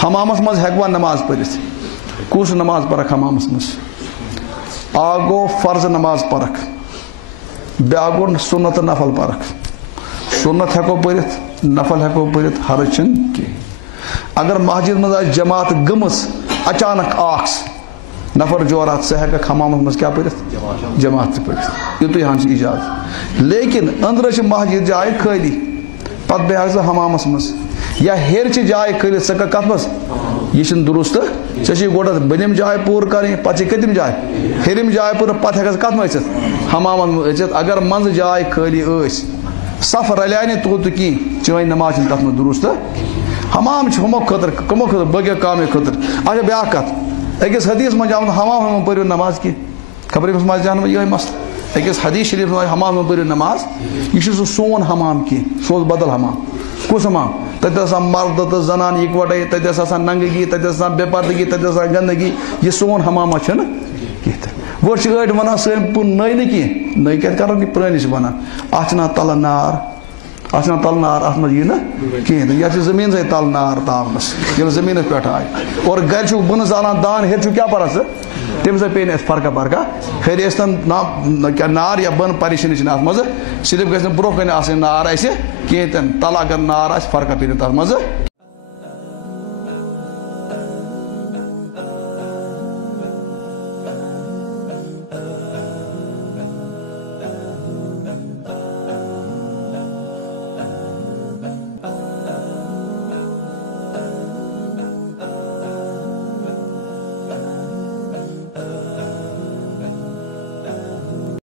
हमामस मज हेकवा नमाज पढ़ित कुस नमाज परख हमामस मज आ गो फर्ज नमाज परख ब्या गो सुन्नत नफल परख सुन्नत हेको पढ़ित नफल हेको पढ़ित हर्ज कह अगर मस्जिद मज जमात गमस अचानक आख्स नफर जोरात सह हेक हमामस मज क्या पढ़ित जमात पढ़ित युत यहाँ इजाजत लेकिन अंदर मस्जिद जाए खाली पत बेहज हमामस मज या हेर जाए खाली सह कत मज यह दुरुस्त ऐ गोड़ बनिम जाए पूर कर पे कतिम जाए हेरिम जाए पूर पे हेक कत मज हमामन अगर मंज जाए खाली सफ रलिया नी तोत कह चन नमाज तथ मे दुरुस्त हमाम हमो खतर कमो खतर बगे काम खतर अच्छा ब्या कत अकिस हदीस मज आव हमाम पढ़ो नमाज की खबर मज जान यह मसल अकिस हदीस शरीफ हमाम पढ़ो नमाज यह सोन हमाम कह सो बदल हमाम कुस हमाम तत मर्द तो जनान इकवटे तत नंगी तत बेपर्दगी तत गंदगी यह सोन हमामा कह वो अड़ वन सू नई नी कह नई क्या कर पुरानी वन अना तल नार अना तल नार अत मज यह कहें यह जमीन से तल नार तावनस ये जमीन पे आए और घर बन जालान दान हेर क्या पर तम पे पे फर्का फर्का हेर ना क्या नार या बन परेशानी अत मज सिर्फ गि ब्रो कन नार कहें तल अगर नार फर्का पे तथ मज